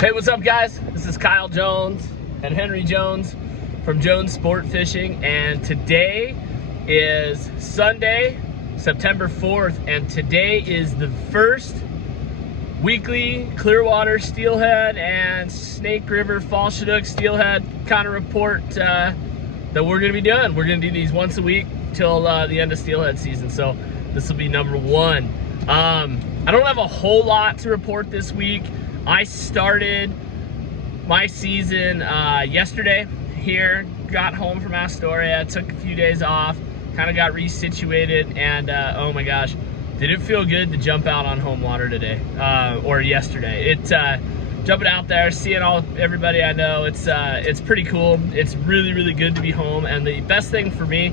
Hey, what's up guys? This is Kyle Jones and Henry Jones from Jones Sport Fishing, and today is Sunday, September 4th, and today is the first weekly Clearwater steelhead and Snake River fall chinook steelhead kind of report that we're going to be doing. We're going to do these once a week till the end of steelhead season, so this will be number one. I don't have a whole lot to report this week. I started my season yesterday here, got home from Astoria, took a few days off, kind of got resituated, and oh my gosh, did it feel good to jump out on home water today, or yesterday. Jumping out there, seeing everybody I know, it's pretty cool. It's really good to be home, and the best thing for me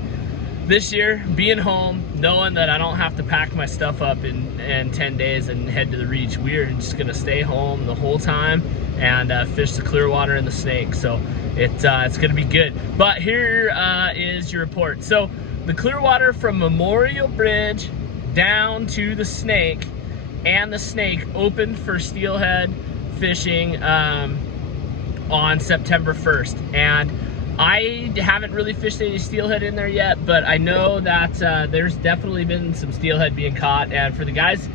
this year, being home, knowing that I don't have to pack my stuff up in 10 days and head to the reach. We're just gonna stay home the whole time and fish the Clearwater and the Snake. So it's gonna be good. But here is your report. So the Clearwater from Memorial Bridge down to the Snake, and the Snake opened for steelhead fishing on September 1st. And I haven't really fished any steelhead in there yet, but I know that there's definitely been some steelhead being caught. And for the guys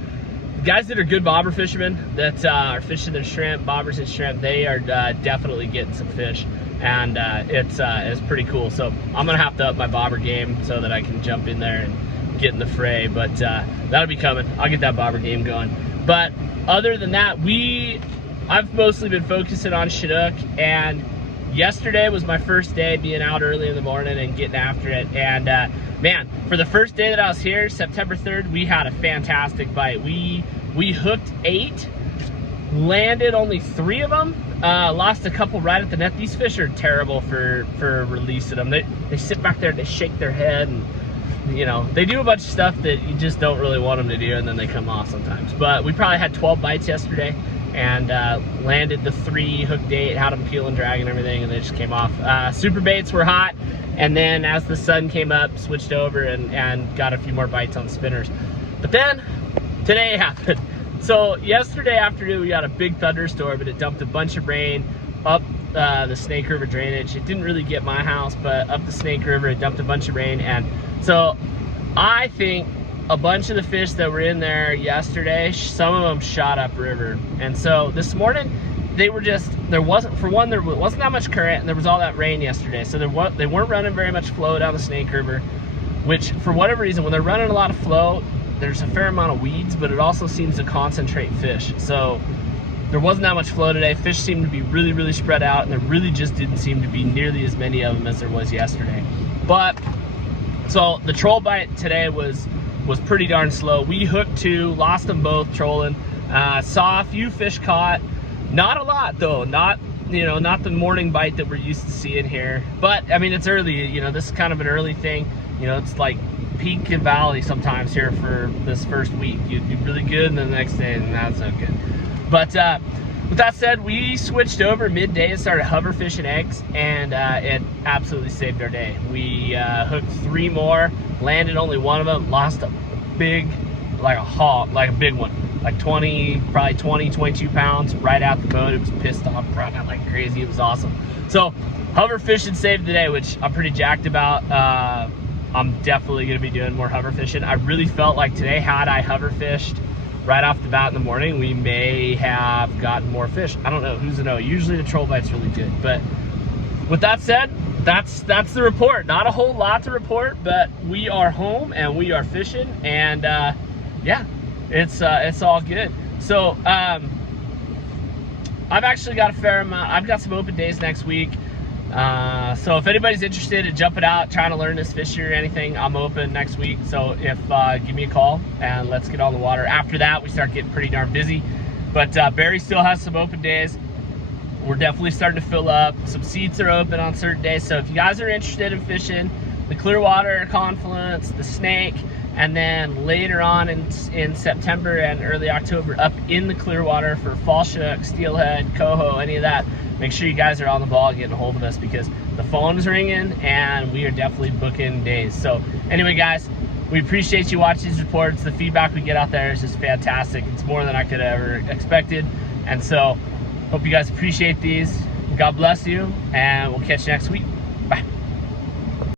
that are good bobber fishermen that are fishing their shrimp, bobbers and shrimp, they are definitely getting some fish, and it's pretty cool. So I'm gonna have to up my bobber game so that I can jump in there and get in the fray, but that'll be coming. I'll get that bobber game going. But other than that, I've mostly been focusing on chinook, and yesterday was my first day being out early in the morning and getting after it. And man, for the first day that I was here, September 3rd, we had a fantastic bite. We hooked 8, landed only 3 of them, lost a couple right at the net. These fish are terrible for releasing them. They sit back there and they shake their head, and you know, they do a bunch of stuff that you just don't really want them to do, and then they come off sometimes. But we probably had 12 bites yesterday, and landed the 3, hooked 8, had them peel and drag and everything, and they just came off. Super baits were hot, and then as the sun came up, switched over and got a few more bites on spinners. But then today happened. So yesterday afternoon we got a big thunderstorm, and it dumped a bunch of rain up the Snake River drainage. It didn't really get my house, but up the Snake River it dumped a bunch of rain. And so I think a bunch of the fish that were in there yesterday, some of them shot upriver. And so this morning, there wasn't that much current, and there was all that rain yesterday. So they weren't running very much flow down the Snake River, which for whatever reason, when they're running a lot of flow, there's a fair amount of weeds, but it also seems to concentrate fish. So there wasn't that much flow today. Fish seemed to be really spread out, and there really just didn't seem to be nearly as many of them as there was yesterday. But so the troll bite today was pretty darn slow. We hooked 2, lost them both trolling. Saw a few fish caught, not a lot though. Not the morning bite that we're used to seeing here. But I mean, it's early. You know, this is kind of an early thing. You know, it's like peak and valley sometimes here for this first week. You do really good, and then the next day, not so good. But with that said, we switched over midday and started hover fishing eggs, and it absolutely saved our day. We hooked 3 more, landed only 1 of them, lost a big, like a hog, like a big one, like 20, 22 pounds right out the boat. It was pissed off, brought out like crazy. It was awesome. So hover fishing saved the day, which I'm pretty jacked about. I'm definitely gonna be doing more hover fishing. I really felt like today, had I hover fished right off the bat in the morning, we may have gotten more fish. I don't know, who's to know. Usually the troll bite's really good. But with that said, that's the report. Not a whole lot to report, but we are home and we are fishing, and yeah, it's all good. So I've actually got a fair amount. I've got some open days next week. So if anybody's interested in jumping out, trying to learn this fishery or anything, I'm open next week. So if give me a call and let's get on the water. After that, we start getting pretty darn busy. But Barry still has some open days. We're definitely starting to fill up. Some seats are open on certain days. So if you guys are interested in fishing the Clearwater Confluence, the Snake, and then later on in September and early October up in the Clearwater for fall chinook, steelhead, coho, any of that, make sure you guys are on the ball getting a hold of us, because the phone is ringing and we are definitely booking days. So anyway, guys, we appreciate you watching these reports. The feedback we get out there is just fantastic. It's more than I could have ever expected. And so Hope you guys appreciate these. God bless you, and we'll catch you next week.